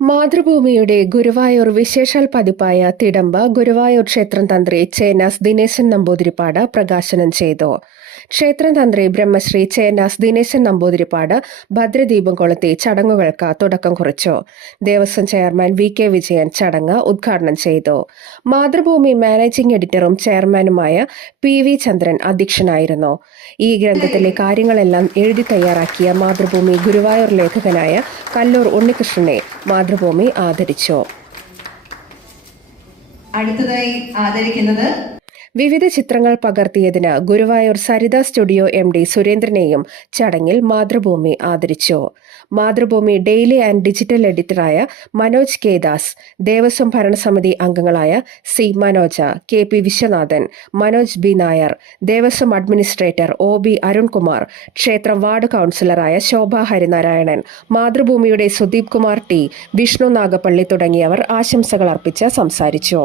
മാതൃഭൂമിയുടെ ഗുരുവായൂർ വിശേഷാൽ പതിപ്പായ തിടമ്പ ഗുരുവായൂർ ക്ഷേത്രം തന്ത്രി ചേനാസ് ദിനേശൻ നമ്പൂതിരിപ്പാട് പ്രകാശനം ചെയ്തു. ക്ഷേത്രം തന്ത്രി ബ്രഹ്മശ്രീ ചേനാസ് ദിനേശൻ നമ്പൂതിരിപ്പാട് ഭദ്രദീപം കൊളുത്തി ചടങ്ങുകൾക്ക് തുടക്കം കുറിച്ചു. Devaswom chairman VK. വിജയൻ ചടങ്ങ് ഉദ്ഘാടനം ചെയ്തു. മാതൃഭൂമി മാനേജിംഗ് എഡിറ്ററും ചെയർമാനുമായ പി.വി. ചന്ദ്രൻ അധ്യക്ഷനായിരുന്നു. ഈ ഗ്രന്ഥത്തിലെ കാര്യങ്ങളെല്ലാം എഴുതി തയ്യാറാക്കിയ മാതൃഭൂമി ഗുരുവായൂർ ലേഖകനായ കല്ലൂർ ഉണ്ണികൃഷ്ണനെ മാതൃഭൂമി ആദരിച്ചു. അടുത്തതായി ആദരിക്കുന്നത് വിവിധ ചിത്രങ്ങൾ പകർത്തിയതിന് ഗുരുവായൂർ സരിത സ്റ്റുഡിയോ എം.ഡി. സുരേന്ദ്രനെയും ചടങ്ങിൽ മാതൃഭൂമി ആദരിച്ചു. മാതൃഭൂമി ഡെയിലി ആൻഡ് ഡിജിറ്റൽ എഡിറ്ററായ മനോജ് കെ ദാസ്, ദേവസ്വം ഭരണസമിതി അംഗങ്ങളായ C Manoja, KP. Viswanathan, Manoj B Nair, Devaswom administrator OB. Arunkumar, ക്ഷേത്രം വാർഡ് കൌൺസിലറായ ശോഭ ഹരിനാരായണൻ, മാതൃഭൂമിയുടെ സുദീപ് കുമാർ ടി, വിഷ്ണു നാഗപ്പള്ളി തുടങ്ങിയവർ ആശംസകൾ അർപ്പിച്ച് സംസാരിച്ചു.